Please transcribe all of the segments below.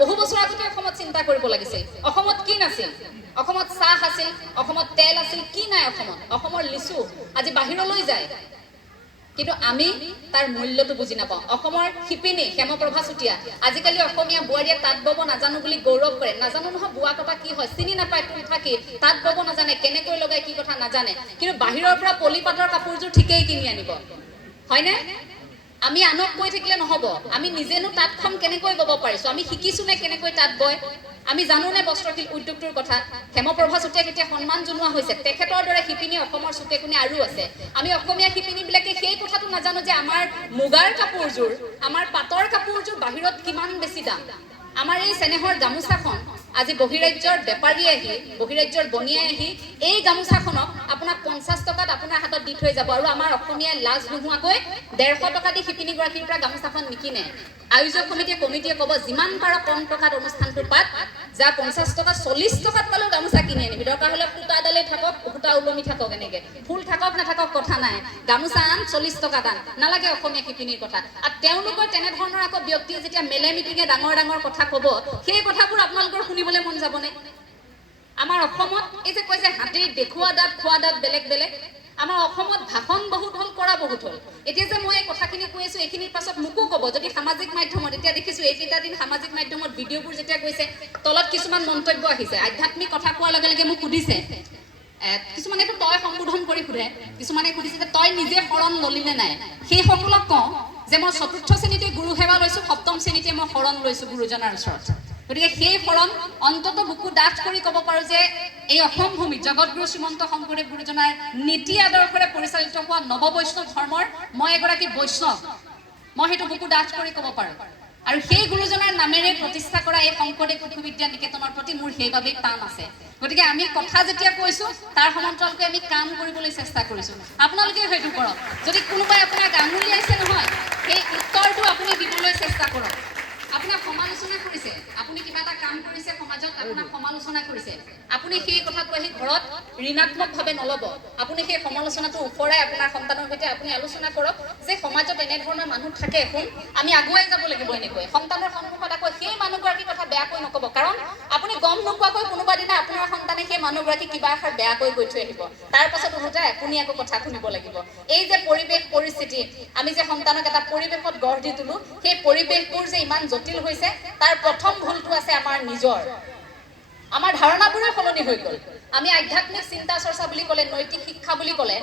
বহু বছৰ আগতে অসমত চিন্তা কৰিব লাগিছিল অসমত কি নাছিল অসমত চাহ আছিল অসমত তেল আছিল কি নাই অসমৰ লিচু আজি বাহিৰলৈ যায় কিন্তু আমি তাৰ মূল্যটো বুজি নাপাওঁ অসমৰ শিপিনী হেমপ্ৰভা চুতীয়া আজিকালি অসমীয়া বোৱাৰীয়ে তাঁত বব নাজানো বুলি গৌৰৱ কৰে নাজানো নহয় বোৱা কটা কি হয় চিনি নাপায় কোনটা কি তাঁত বব নাজানে কেনেকৈ লগাই কি কথা নাজানে কিন্তু বাহিৰৰ পৰা পলিপাটৰ কাপোৰযোৰ ঠিকেই কিনি আনিব হয়নে আমি আনক কৈ থাকিলে নহব আমি নিজেনো তাঁতখন কেনেকৈ বব পাৰিছো আমি শিকিছো নে কেনেকৈ তাঁত বয় আমি জানো নে বস্ত্ৰ উদ্যোগটোৰ কথা হেমপ্ৰভা চুতীয়াক এতিয়া সন্মান জনোৱা হৈছে তেখেতৰ দৰে শিপিনী অসমৰ চুকে কোণে আৰু আছে আমি অসমীয়া শিপিনীবিলাকে সেই কথাটো নাজানো যে আমাৰ মুগাৰ কাপোৰযোৰ আমাৰ পাটৰ কাপোৰযোৰ বাহিৰত কিমান বেছি দাম আমাৰ এই চেনেহৰ গামোচাখন আজি বহিৰাজ্যৰ বেপাৰী আহি বহিৰাজ্যৰ বনিয়াই আহি এই গামোচাখনক আপোনাক 50 টকাত আপোনাৰ হাতত দি থৈ যাব আৰু আমাৰ অসমীয়াই লাজ নোহোৱাকৈ 150 টকা দি শিপিনীগৰাকীৰ পৰা গামোচাখন নিকিনে আয়োজক কমিটিয়ে ক'ব যিমান পাৰা কম টকাত অনুষ্ঠানটো পাত যা 50 টকা 40 টকাত পালেও গামোচা কিনি আনিবি দৰকাৰ হ'লে সূতাডালে থাকক সূতা ওলমি থাকক এনেকে ফুল থাকক নাথাকক কথা নাই গামোচা আন 40 টকা দাম নালাগে অসমীয়া শিপিনীৰ কথা আৰু তেওঁলোকৰ তেনেধৰণৰ আকৌ ব্যক্তিয়ে যেতিয়া মেলে মিটিঙে ডাঙৰ কথা ক'ব সেই কথাবোৰ আপোনালোকৰ শুনিবলৈ মন যাবনে আমাৰ অসমত এই যে কয় যে হাতীৰ দেখুৱা দাঁত খোৱা দাঁত বেলেগ বেলেগ আমাৰ অসমত ভাষণ বহুত হ'ল কৰা বহুত হ'ল এতিয়া যে মই এই কথাখিনি কৈ আছো এইখিনিৰ পাছত মোকো ক'ব যদি সামাজিক মাধ্যমত এতিয়া দেখিছো এইকেইটা দিন সামাজিক মাধ্যমত ভিডিঅ'বোৰ যেতিয়া কৈছে তলত কিছুমান মন্তব্য আহিছে আধ্যাত্মিক কথা কোৱাৰ লগে লগে মোক সুধিছে কিছুমানেতো তই সম্বোধন কৰি সোধে কিছুমানে সুধিছে যে তই নিজে শৰণ ললিনে নাই সেই সকলক কওঁ যে মই 4ৰ্থ শ্ৰেণীতে গুৰু সেৱা লৈছো 7ম শ্ৰেণীতে মই শৰণ লৈছো গুৰুজনাৰ ওচৰত গতিকে সেই শৰণ অন্তত বুকু ডাঠ কৰি ক'ব পাৰো যে এই অসম ভূমি জগতগুৰু শ্ৰীমন্ত শংকৰদেৱ গুৰুজনাৰ নীতি আদৰ্শৰে পৰিচালিত হোৱা নৱ বৈষ্ণৱ ধৰ্মৰ মই এগৰাকী বৈষ্ণৱ মই সেইটো বুকু ডাঠ কৰি ক'ব পাৰো আৰু সেই গুৰুজনাৰ নামেৰে প্ৰতিষ্ঠা কৰা এই শংকৰদেৱ শিশু বিদ্যা নিকেতনৰ প্ৰতি মোৰ সেইবাবেই টান আছে গতিকে আমি কথা যেতিয়া কৈছো তাৰ সমান্তৰালকৈ আমি কাম কৰিবলৈ চেষ্টা কৰিছো আপোনালোকে হয়তো কৰক যদি কোনোবাই আপোনাক আঙুলিয়াইছে নহয় সেই উত্তৰটো আপুনি দিবলৈ চেষ্টা কৰক আপোনাক সমালোচনা কৰিছে আপুনি কিবা এটা কাম কৰিছে সমাজত আপোনাক সমালোচনা কৰিছে আপুনি সেই কথাটো আহি ঘৰত ঋণাত্মকভাৱে নল'ব আপুনি সেই সমালোচনাটো ওপৰাই আপোনাৰ সন্তানৰ সৈতে আপুনি আলোচনা কৰক যে সমাজত এনেধৰণৰ মানুহ থাকে এখন আমি আগুৱাই যাব লাগিব এনেকৈ সন্তানৰ সন্মুখত আকৌ সেই মানুহগৰাকীৰ কথা বেয়াকৈ নক'ব কাৰণ আপুনি গম নোপোৱাকৈ কোনোবা দিনা আপোনাৰ সন্তানে সেই মানুহগৰাকী কিবা এষাৰ বেয়াকৈ কৈ থৈ আহিব তাৰ পাছত ওলোটাই আপুনি আকৌ কথা শুনিব লাগিব এই যে পৰিৱেশ পৰিস্থিতি আমি যে সন্তানক এটা পৰিৱেশত গঢ় দি তোলো সেই পৰিৱেশবোৰ যে ইমান জটিল হৈছে তাৰ প্ৰথম ভুলটো আছে আমাৰ নিজৰ আমাৰ ধাৰণাবোৰে সলনি হৈ গ'ল আমি আধ্যাত্মিক চিন্তা চৰ্চা বুলি ক'লে নৈতিক শিক্ষা বুলি ক'লে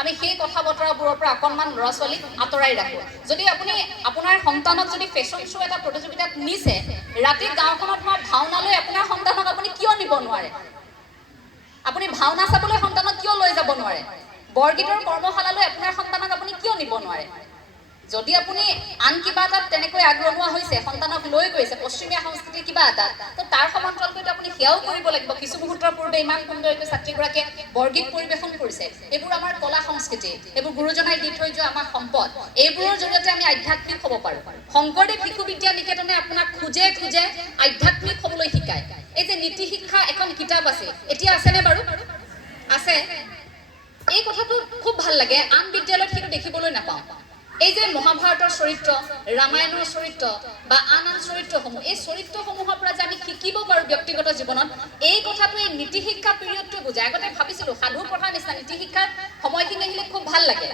আমি সেই কথা বতৰাবোৰৰ পৰা অকণমান ল'ৰা ছোৱালীক আঁতৰাই ৰাখো যদি আপুনি আপোনাৰ সন্তানক যদি ফেশ্বন শ্ব' এটা প্ৰতিযোগিতাত নিছে ৰাতি গাঁওখনত হোৱা ভাওনালৈ আপোনাৰ সন্তানক আপুনি কিয় নিব নোৱাৰে আপুনি ভাওনা চাবলৈ সন্তানক কিয় লৈ যাব নোৱাৰে বৰগীতৰ কৰ্মশালালৈ আপোনাৰ সন্তানক আপুনি কিয় নিব নোৱাৰে যদি আপুনি আন কিবা এটাত তেনেকৈ আগ্ৰহ হৈছে সন্তানক লৈ গৈছে পশ্চিমীয়া সংস্কৃতিৰ কিবা এটা তো তাৰ সমান্তৰালকৈ আপুনি সেয়াও কৰিব লাগিব কিছু মুহূৰ্তৰ পূৰ্বে ইমান সুন্দৰকৈ ছাত্ৰীগৰাকীয়ে বৰগীত পৰিৱেশন কৰিছে এইবোৰ আমাৰ কলা সংস্কৃতি এইবোৰ গুৰুজনাই দি থৈ যোৱা আমাৰ সম্পদ এইবোৰৰ জৰিয়তে আমি আধ্যাত্মিক হ'ব পাৰোঁ শংকৰদেৱ শিশু বিদ্যা নিকেতনে আপোনাক খোজে আধ্যাত্মিক হ'বলৈ শিকায় এই যে নীতি শিক্ষা এখন কিতাপ আছে এতিয়া আছেনে বাৰু আছে এই কথাটো খুব ভাল লাগে আন বিদ্যালয়ত সেইটো দেখিবলৈ নাপাওঁ এই যে মহাভাৰতৰ চৰিত্ৰ ৰামায়ণৰ চৰিত্ৰ বা আন চৰিত্ৰসমূহ এই চৰিত্ৰসমূহৰ পৰা যে আমি শিকিব পাৰোঁ ব্যক্তিগত জীৱনত এই কথাটো এই নীতি শিক্ষা পিৰিয়ডটোৱে বুজায় আগতে ভাবিছিলোঁ সাধু পঢ়াৰ নিচিনা নীতি শিক্ষাৰ সময়খিনি আহিলে খুব ভাল লাগে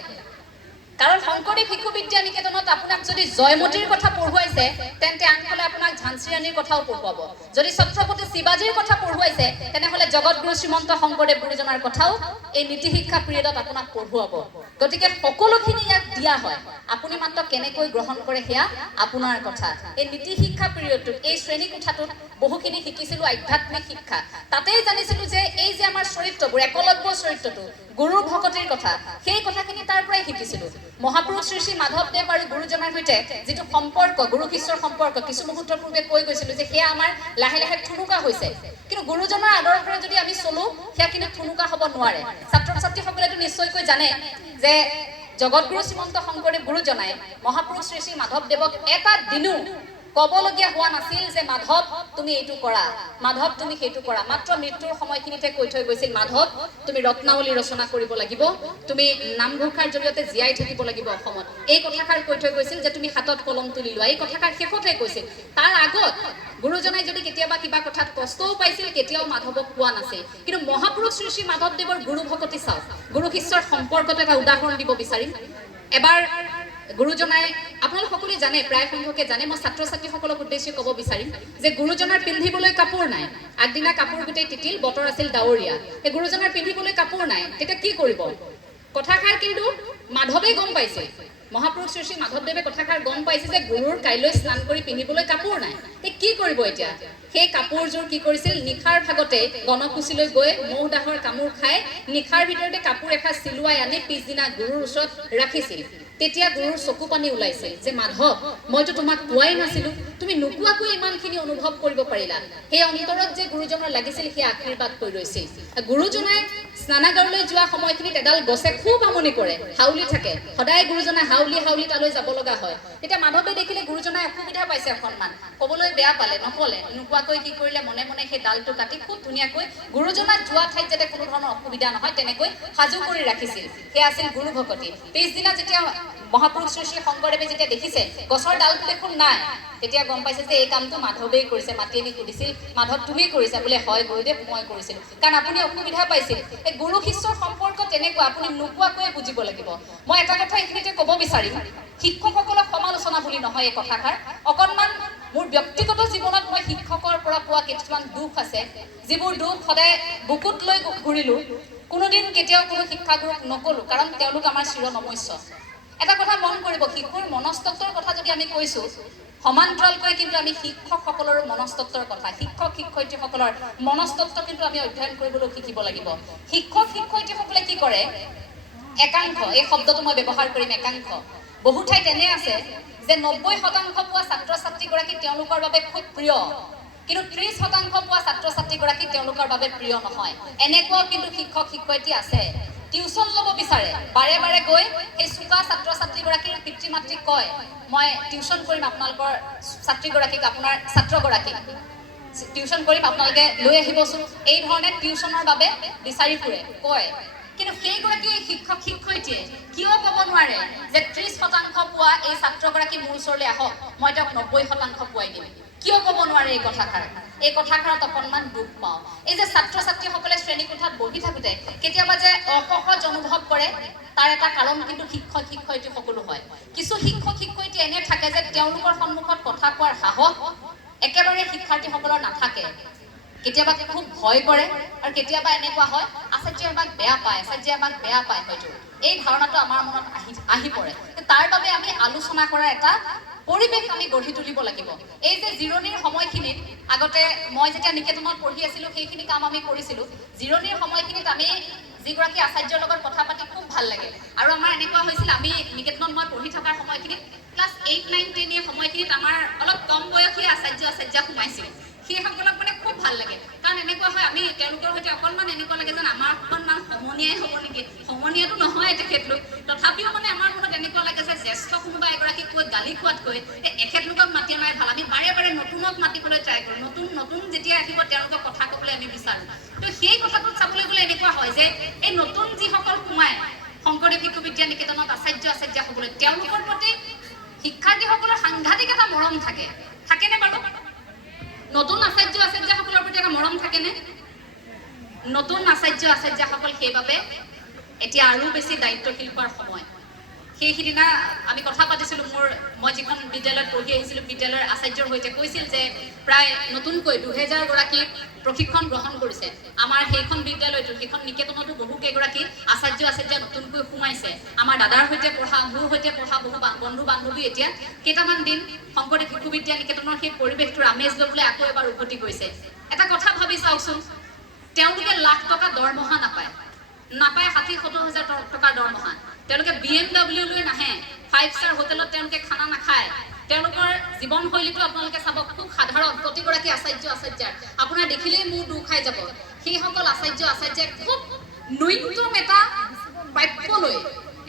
কাৰণ শংকৰদেৱ শিশু বিদ্যা নিকেতনত আপোনাক যদি জয়মতীৰ কথা পঢ়ুৱাইছে তেন্তে আনফালে আপোনাক ঝান্সী ৰাণীৰ কথাও পঢ়ুৱাব যদি ছত্ৰপতি শিৱাজীৰ কথা পঢ়ুৱাইছে তেনেহ'লে জগতগুৰু শ্ৰীমন্ত শংকৰদেৱ গুৰুজনাৰ কথাও এই নীতি শিক্ষা পিৰিয়ডত আপোনাক পঢ়ুৱাব গতিকে সকলোখিনি ইয়াক দিয়া হয় আপুনি মাত্ৰ কেনেকৈ গ্ৰহণ কৰে সেয়া আপোনাৰ কথা এই নীতি শিক্ষা পিৰিয়ডটোত এই শ্ৰেণী কোঠাটোত বহুখিনি শিকিছিলোঁ আধ্যাত্মিক শিক্ষা তাতেই জানিছিলোঁ যে এই যে আমাৰ চৰিত্ৰবোৰ একলব্য চৰিত্ৰটো গুৰু ভকতিৰ কথা সেই কথাখিনি তাৰ পৰাই শিকিছিলোঁ মহাপুৰুষ শ্ৰী শ্ৰী মাধৱদেৱ আৰু গুৰুজনাৰ সৈতে যিটো সম্পৰ্ক গুৰু শিষ্যৰ সম্পৰ্ক কিছু মুহূৰ্তৰ পূৰ্বে কৈ গৈছিলোঁ যে সেয়া আমাৰ লাহে লাহে ঠুনুকা হৈছে কিন্তু গুৰুজনাৰ আদৰ্শৰে যদি আমি চলো সেয়া কিন্তু ঠুনুকা হ'ব নোৱাৰে ছাত্ৰ ছাত্ৰীসকলেতো নিশ্চয়কৈ জানে যে জগতগুৰু শ্ৰীমন্ত শংকৰদেৱ গুৰুজনাই মহাপুৰুষ শ্ৰী শ্ৰী মাধৱদেৱক এটা দিনো ক'বলগীয়া হোৱা নাছিল যে মাধৱ তুমি এইটো কৰা, মাধৱ তুমি সেইটো কৰা। মাত্ৰ মৃত্যুৰ সময়খিনিতে কৈ থৈ গৈছিল মাধৱ তুমি ৰত্নাৱলী ৰচনা কৰিব লাগিব, তুমি নামঘোষাৰ জৰিয়তে জীয়াই থাকিব লাগিব অসমত। এই কথাষাৰ কৈ থৈ গৈছিল যে তুমি হাতত কলম তুলি লোৱা, এই কথাষাৰ শেষতে কৈছিল। তাৰ আগত গুৰুজনাই যদি কেতিয়াবা কিবা কথাত কষ্টও পাইছিল কেতিয়াও মাধৱক কোৱা নাছিল। কিন্তু মহাপুৰুষ শ্ৰী শ্ৰী মাধৱদেৱৰ গুৰু ভকতি চাওক, গুৰু শিষ্যৰ সম্পৰ্কত এটা উদাহৰণ দিব বিচাৰিম। এবাৰ গুৰুজনাই, আপোনালোক সকলোৱে জানে, প্ৰায় সংখ্যকে জানে, মই ছাত্ৰ ছাত্ৰীসকলক উদ্দেশ্যি ক'ব বিচাৰিম যে গুৰুজনাৰ পিন্ধিবলৈ কাপোৰ নাই। আগদিনা কাপোৰ গোটেই তিতিল, বতৰ আছিল ডাৱৰীয়া, এই গুৰুজনাৰ পিন্ধিবলৈ কাপোৰ নাই, তেতিয়া কি কৰিব? কথাষাৰ কিন্তু মাধৱে গম পাইছে, মহাপুৰুষ শ্ৰী শ্ৰী মাধৱদেৱে কথাষাৰ গম পাইছে যে গুৰুৰ কাইলৈ স্নান কৰি পিন্ধিবলৈ কাপোৰ নাই, কি কৰিব এতিয়া? সেই কাপোৰযোৰ কি কৰিছিল, নিশাৰ ভাগতে গণকুচিলৈ গৈ মৌ দাহৰ কামোৰ খাই নিশাৰ ভিতৰতে কাপোৰ এসাঁজ চিলুৱাই আনি পিছদিনা গুৰুৰ ওচৰত ৰাখিছিল। তেতিয়া গুৰুৰ চকু পানী ওলাইছিল যে মাধৱ মইতো তোমাক কোৱাই নাছিলো, তুমি নোকোৱাকৈ ইমানখিনি অনুভৱ কৰিব পাৰিলা। সেই অন্তৰত যে গুৰুজনৰ লাগিছিল সেই আশীৰ্বাদ কৰি ৰৈছিল। গুৰুজনাই স্নানাগাৰলৈ যোৱা সময়খিনিত এডাল গছে খুব আমনি কৰে, হাউলি থাকে, সদায় গুৰুজনাই হাউলি হাউলি তালৈ যাব লগা হয়। তেতিয়া মাধৱে দেখিলে গুৰুজনাই অসুবিধা পাইছে অকণমান, ক'বলৈ বেয়া পালে, নকলে, নোকোৱাকৈ কি কৰিলে মনে মনে সেই ডালটো কাটি খুব ধুনীয়াকৈ গুৰুজনাই যোৱা ঠাইত যাতে কোনো ধৰণৰ অসুবিধা নহয় তেনেকৈ সাজু কৰি ৰাখিছিল। সেয়া আছিল গুৰু ভকতি। পিছদিনা যেতিয়া মহাপুৰুষ শ্ৰী শ্ৰী শংকৰদেৱে যেতিয়া দেখিছে গছৰ ডালটো দেখোন নাই, তেতিয়া গম পাইছে যে এই কামটো মাধৱেই কৰিছে। মাতি আনি সুধিছিল, মাধৱ তুমি কৰিছা? বোলে হয় গুৰুদেৱ মই কৰিছিলো, কাৰণ আপুনি অসুবিধা পাইছিল। এই গুৰু শিষ্যৰ সম্পৰ্ক তেনেকুৱা, আপুনি নোকোৱাকৈয়ে বুজিব লাগিব। মই এটা কথা এইখিনিতে ক'ব বিচাৰিম, শিক্ষকসকলক সমালোচনা বুলি নহয় এই কথাষাৰ, অকণমান মোৰ ব্যক্তিগত জীৱনত মই শিক্ষকৰ পৰা পোৱা কিছুমান দুখ আছে, যিবোৰ দুখ সদায় বুকুত লৈ ঘূৰিলো, কোনোদিন কেতিয়াও কোনো শিক্ষাগুৰুক নকলো, কাৰণ তেওঁলোক আমাৰ চিৰ নমস্য। এটা কথা মন কৰিব, শিশুৰ মনস্তত্বৰ কথা যদি আমি কৈছো, সমান্তৰালকৈ কিন্তু আমি শিক্ষকসকলৰ মনস্তত্বৰ কথা, শিক্ষক শিক্ষয়িত্ৰীসকলৰ মনস্তত্ব কিন্তু আমি অধ্যয়ন কৰিবলৈ শিকিব লাগিব। শিক্ষক শিক্ষয়িত্ৰীসকলে কি কৰে, একাংশ, এই শব্দটো মই ব্যৱহাৰ কৰিম, একাংশ, বহু ঠাইত এনে আছে যে 90% পোৱা ছাত্ৰ ছাত্ৰীগৰাকী তেওঁলোকৰ বাবে খুব প্ৰিয়, কিন্তু 30% পোৱা ছাত্ৰ ছাত্ৰীগৰাকী তেওঁলোকৰ বাবে প্ৰিয় নহয়। এনেকুৱাও কিন্তু শিক্ষক শিক্ষয়িত্ৰী আছে। টিউচন ল'ব বিচাৰে, বাৰে বাৰে গৈ সেই চোকা ছাত্ৰ ছাত্ৰীগৰাকীৰ পিতৃ মাতৃক কয় মই টিউচন কৰিম আপোনালোকৰ ছাত্ৰীগৰাকীক, আপোনাৰ ছাত্ৰগৰাকীক টিউচন কৰিম, আপোনালোকে লৈ আহিবচোন। এই ধৰণে টিউচনৰ বাবে বিচাৰি ফুৰে, কয়। কিন্তু সেইগৰাকী শিক্ষক শিক্ষয়িত্ৰীয়ে কিয় ক'ব নোৱাৰে যে 30% পোৱা এই ছাত্ৰগৰাকী মোৰ ওচৰলৈ আহক, মই তেওঁক 90% পোৱাই দিম? কিয় ক'ব নোৱাৰে এই কথাষাৰ? এই কথাষাৰত অকণমান দুখ পাওঁ। এই যে ছাত্ৰ ছাত্ৰীসকলে শ্ৰেণীকোঠাত বহি থাকোঁতে কেতিয়াবা যে অসহজ অনুভৱ কৰে, তাৰ এটা কাৰণ কিন্তু শিক্ষক শিক্ষয়িত্ৰী সকলো হয়। কিছু শিক্ষক শিক্ষয়িত্ৰী এনে থাকে যে তেওঁলোকৰ সন্মুখত কথা কোৱাৰ সাহস একেবাৰে শিক্ষাৰ্থীসকলৰ নাথাকে। কেতিয়াবা খুব ভয় কৰে, আৰু কেতিয়াবা এনেকুৱা হয় আচাৰ্যই আমাক বেয়া পায়, আচাৰ্যই আমাক বেয়া পায়, হয়তো এই ধাৰণাটো আমাৰ মনত আহি পৰে। তাৰ বাবে আমি আলোচনা কৰাৰ এটা পৰিৱেশ আমি গঢ়ি তুলিব লাগিব। এই যে জিৰণিৰ সময়খিনিত, আগতে মই যেতিয়া নিকেতনত পঢ়ি আছিলো সেইখিনি কাম আমি কৰিছিলো। জিৰণিৰ সময়খিনিত আমি যিগৰাকী আচাৰ্যৰ লগত কথা পাতি খুব ভাল লাগে। আৰু আমাৰ এনেকুৱা হৈছিল, আমি নিকেতনত মই পঢ়ি থকাৰ সময়খিনিত ক্লাছ 8, 9, 10 এই সময়খিনিত আমাৰ অলপ কম বয়সীয়া আচাৰ্য সোমাইছিল। সেইসকলক মানে খুব ভাল লাগে, কাৰণ এনেকুৱা হয় আমি তেওঁলোকৰ সৈতে অকণমান এনেকুৱা লাগে যেন আমাৰ অকণমান সমনীয়াই হ'ব নেকি। সমনীয়াটো নহয় তেখেতলোক, তথাপিও মানে আমাৰ মনত এনেকুৱা লাগে যে জ্যেষ্ঠ কোনোবা এগৰাকীক কৈ গালি খোৱাতকৈ এখেতলোকক মাতি অনাই ভাল। আমি বাৰে বাৰে নতুনক মাতিবলৈ ট্ৰাই কৰোঁ, নতুন যেতিয়া আহিব তেওঁলোকক কথা ক'বলৈ আমি বিচাৰোঁ। তো সেই কথাটোত চাবলৈ গ'লে এনেকুৱা হয় যে এই নতুন যিসকল সোমায় শংকৰদেৱ শিশু বিদ্যা নিকেতনত আচাৰ্য হ'বলৈ, তেওঁলোকৰ প্ৰতি শিক্ষাৰ্থীসকলৰ সাংঘাতিক এটা মৰম থাকেনে বাৰু? নতুন আচাৰ্যসকলৰ প্ৰতি এটা মৰম থাকেনে? নতুন আচাৰ্যসকল সেইবাবে এতিয়া আৰু বেছি দায়িত্বশীল হোৱাৰ সময়। সেইদিনা আমি কথা পাতিছিলোঁ, মই যিখন বিদ্যালয়ত পঢ়ি আহিছিলোঁ, বিদ্যালয়ৰ আচাৰ্যৰ সৈতে কৈছিল যে প্ৰায় নতুনকৈ 2000 গৰাকী প্ৰশিক্ষণ গ্ৰহণ কৰিছে। আমাৰ সেইখন বিদ্যালয়তো, সেইখন নিকেতনতো বহু কেইগৰাকী আচাৰ্য নতুনকৈ সোমাইছে। আমাৰ দাদাৰ সৈতে পঢ়া, মোৰ সৈতে পঢ়া বহু বন্ধু বান্ধৱী এতিয়া কেইটামান দিন শংকৰদেৱ শিশু বিদ্যা নিকেতনৰ সেই পৰিৱেশটোৰ আমেজ ল'বলৈ আকৌ এবাৰ উভতি গৈছে। এটা কথা ভাবি চাওকচোন, তেওঁলোকে লাখ টকা দৰমহা নাপায় 60-70 হাজাৰ টকাৰ দৰমহা। তেওঁলোকে BMW লৈ নাহে, 5 ষ্টাৰ হোটেলত তেওঁলোকে খানা নাখায়। তেওঁলোকৰ জীৱনশৈলীটো আপোনালোকে চাব, খুব সাধাৰণ। প্ৰতিগৰাকী আচাৰ্যাৰ আপোনাৰ দেখিলেই মোৰ দুখ খাই যাব। সেইসকল আচাৰ্যাই খুব ন্যূনতম এটা প্ৰাপ্য লৈ,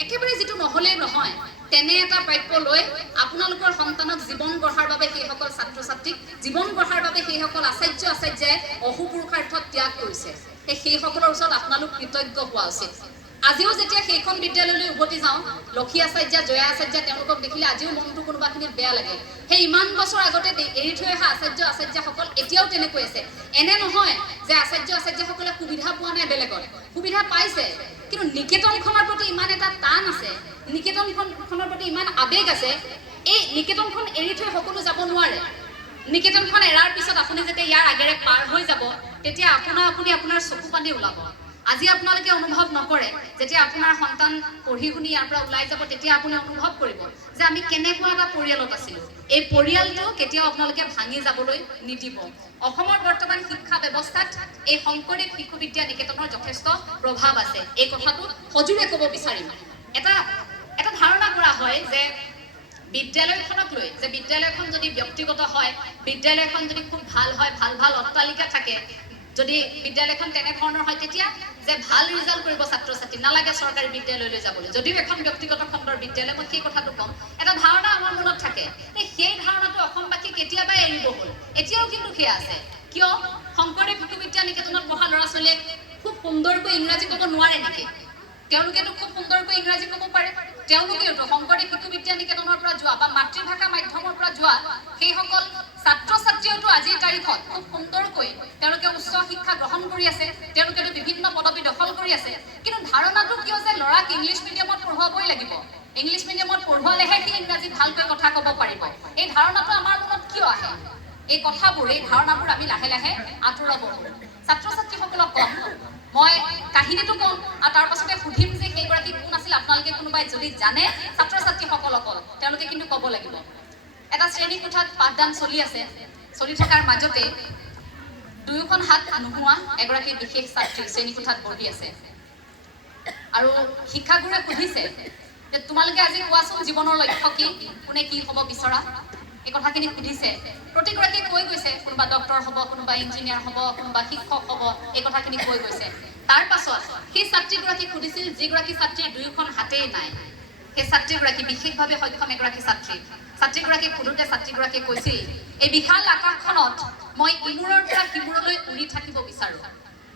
একেবাৰে যিটো নহ'লেই নহয় তেনে এটা প্ৰাপ্য লৈ আপোনালোকৰ সন্তানক জীৱন গঢ়াৰ বাবে সেইসকল ছাত্ৰ ছাত্ৰীক, জীৱন গঢ়াৰ বাবে সেইসকল আচাৰ্য আচাৰ্যাই অহোপুৰুষাৰ্থত ত্যাগ কৰিছে, সেইসকলৰ ওচৰত আপোনালোক কৃতজ্ঞ হোৱা উচিত। আজিও যেতিয়া সেইখন বিদ্যালয়লৈ উভতি যাওঁ, লক্ষী আচাৰ্যা, জয়া আচাৰ্যা, তেওঁলোকক দেখিলে আজিও মনটো কোনোবাখিনিত বেয়া লাগে। সেই ইমান বছৰ আগতে এৰি থৈ অহা আচাৰ্য আচাৰ্যাসকল এতিয়াও তেনেকৈ আছে। এনে নহয় যে আচাৰ্য আচাৰ্যাসকলে সুবিধা পোৱা নাই, বেলেগত সুবিধা পাইছে, কিন্তু নিকেতনখনৰ প্ৰতি ইমান এটা টান আছে, নিকেতনখনৰ প্ৰতি ইমান আৱেগ আছে, এই নিকেতনখন এৰি থৈ সকলো যাব নোৱাৰে। নিকেতনখন এৰাৰ পিছত আপুনি যেতিয়া ইয়াৰ আগেৰে পাৰ হৈ যাব, তেতিয়া আপুনি আপোনাৰ চকু পানী ওলাব। আজি আপোনালোকে অনুভৱ নকৰে, যেতিয়া আপোনাৰ সন্তান পঢ়ি শুনি ইয়াৰ পৰা ওলাই যাব, তেতিয়া আপুনি অনুভৱ কৰিব যে আমি কেনেকুৱা এটা পৰিয়ালত আছিলোঁ। এই পৰিয়ালটো কেতিয়াও আপোনালোকে ভাঙি যাবলৈ নিদিব। অসমৰ বৰ্তমান শিক্ষা ব্যৱস্থাত এই শংকৰদেৱ শিশু বিদ্যা নিকেতনৰ যথেষ্ট প্ৰভাৱ আছে। এই কথাটো সজোৰে ক'ব বিচাৰিম। এটা ধাৰণা কৰা হয় যে বিদ্যালয়খনক লৈ, যে বিদ্যালয়খন যদি ব্যক্তিগত হয়, বিদ্যালয়খন যদি খুব ভাল হয়, ভাল ভাল অট্টালিকা থাকে, যদি বিদ্যালয়খন তেনেধৰণৰ হয়, তেতিয়া যে ভাল ৰিজাল্ট কৰিব ছাত্ৰ ছাত্ৰী, নালাগে চৰকাৰী বিদ্যালয়লৈ যাবলৈ। যদিও এখন ব্যক্তিগত খণ্ডৰ বিদ্যালয়, মই সেই কথাটো ক'ম, এটা ধাৰণা আমাৰ মনত থাকে। সেই ধাৰণাটো অসমবাসী কেতিয়াবা এৰিব হ'ল, এতিয়াও কিন্তু সেয়া আছে। কিয়? শংকৰদেৱ শিশু বিদ্যা নিকেতনত পঢ়া ল'ৰা ছোৱালীয়ে খুব সুন্দৰকৈ ইংৰাজী ক'ব নোৱাৰে নেকি? তেওঁলোকেতো খুব সুন্দৰকৈ ইংৰাজী ক'ব পাৰে। তেওঁলোকেওতো শংকৰদেৱ শিশু বিদ্যা নিকেতনৰ পৰা যোৱা বা মাতৃভাষা মাধ্যমৰ পৰা যোৱা সেইসকল ছাত্ৰ ছাত্ৰীয়েওতো আজিৰ তাৰিখত খুব সুন্দৰকৈ তেওঁলোকে উচ্চ শিক্ষা গ্ৰহণ কৰি আছে, তেওঁলোকেতো বিভিন্ন পদবী দখল কৰি আছে। কিন্তু ধাৰণাটো কিয় যে ল'ৰাক ইংলিছ মিডিয়ামত পঢ়ুৱাবই লাগিব, ইংলিছ মিডিয়ামত পঢ়ুৱালেহে সি ইংৰাজীত ভালকৈ কথা ক'ব পাৰিব, এই ধাৰণাটো আমাৰ মনত কিয় আহে? এই কথাবোৰ, এই ধাৰণাবোৰ আমি লাহে লাহে আঁতৰাব হ'লোঁ। ছাত্ৰ ছাত্ৰীসকলক কম, মই কাহিনীটো কম আৰু তাৰ পাছতে সুধিম যে সেইগৰাকী কোন আছিল। আপোনালোকে কোনোবাই যদি জানে ছাত্ৰ ছাত্ৰীসকলক তেওঁলোকে কিন্তু ক'ব লাগিব। এটা শ্ৰেণী কোঠাত পাঠদান চলি আছে, চলি থকাৰ মাজতে দুয়োখন হাত নোহোৱা এগৰাকী বিশেষ ছাত্ৰী শ্ৰেণী কোঠাত বহি আছে আৰু শিক্ষাগুৰুৱে সুধিছে যে তোমালোকে আজি কোৱাচোন জীৱনৰ লক্ষ্য কি, কোনে কি হ'ব বিচৰা, এই কথাখিনি সুধিছে। প্ৰতিগৰাকীয়ে কৈ গৈছে, কোনোবা ডক্টৰ হ'ব, কোনোবা ইঞ্জিনিয়াৰ হ'ব, কোনোবা শিক্ষক হ'ব, এই কথাখিনি কৈ গৈছে। তাৰ পাছত সেই ছাত্ৰীগৰাকীক সুধিছিল, যিগৰাকী ছাত্ৰীৰ দুয়োখন হাতেই নাই, সেই ছাত্ৰীগৰাকী বিশেষভাৱে সক্ষম এগৰাকী ছাত্ৰীগৰাকীক সোধোতে ছাত্ৰীগৰাকীয়ে কৈছিল, এই বিশাল আকাশখনত মই ইমূৰৰ পৰা সিমূৰলৈ উৰি থাকিব বিচাৰোঁ।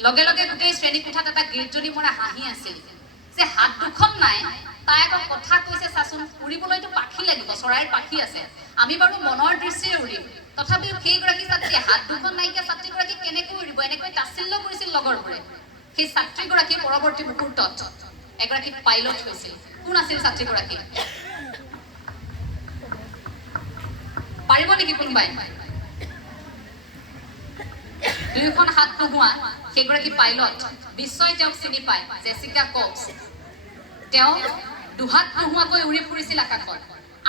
লগে লগে গোটেই শ্ৰেণী কোঠাত এটা গীৰ্জনী মৰা হাঁহি আছিল যে হাত দুখন নাই, তাই আকৌ কথা কৈছে চাচোন, উৰিবলৈতো পাখি লাগিব, চৰাইৰ পাখি আছে, আমি বাৰু মনৰ দৃষ্টিৰে উৰিম। তথাপিও সেইগৰাকী ছাত্ৰীয়ে হাত দুখন নাইকিয়া ছাত্ৰীগৰাকীক কেনেকৈ উৰিব, এনেকৈ তাচ্ছিল্য কৰিছিল লগৰবোৰে। সেই ছাত্ৰীগৰাকী পৰৱৰ্তী মুহূৰ্তত এগৰাকী পাইলট হৈছিল। কোন আছিল ছাত্ৰীগৰাকী? পাৰিব নেকি কোনোবাই? দুয়োখন হাত নোহোৱা সেইগৰাকী পাইলট, বিশ্বই তেওঁক চিনি পায়, জেছিকা কক্স। তেওঁ দুহাত নোহোৱাকৈ উৰি ফুৰিছিল আকাশত।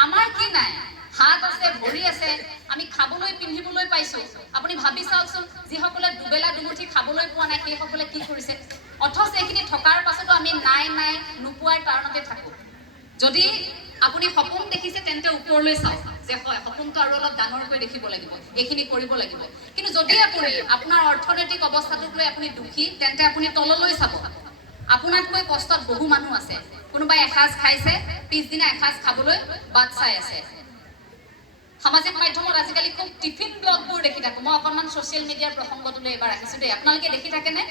আমাৰ কি নাই? হাত আছে, ভৰি আছে, আমি খাবলৈ পিন্ধিবলৈ পাইছো। আপুনি ভাবি চাওকচোন, যিসকলে দুবেলা দুমুঠি খাবলৈ পোৱা নাই সেইসকলে কি কৰিছে, অথচ এইখিনি থকাৰ পাছতো আমি নাই নোপোৱাৰ কাৰণতে থাকো। যদি আপুনি সপোন দেখিছে তেন্তে ওপৰলৈ চাওক, যে হয় সপোনটো আৰু অলপ ডাঙৰকৈ দেখিব লাগিব, এইখিনি কৰিব লাগিব। কিন্তু যদি আপুনি আপোনাৰ অৰ্থনৈতিক অৱস্থাটোক লৈ আপুনি দুখী, তেন্তে আপুনি তললৈ চাব। আপোনাতকৈ কষ্টত বহু মানুহ আছে, কোনোবাই এসাঁজ খাইছে, পিছদিনা এসাঁজ খাবলৈ বাট চাই আছে। সামাজিক মাধ্যমত আজিকালি খুব টিফিন ব্লগবোৰ দেখি থাকো। মই অকণমান ছ'চিয়েল মিডিয়াৰ প্ৰসংগটোলৈ এবাৰ আহিছো দেই, আপোনালোকে দেখি থাকেনে?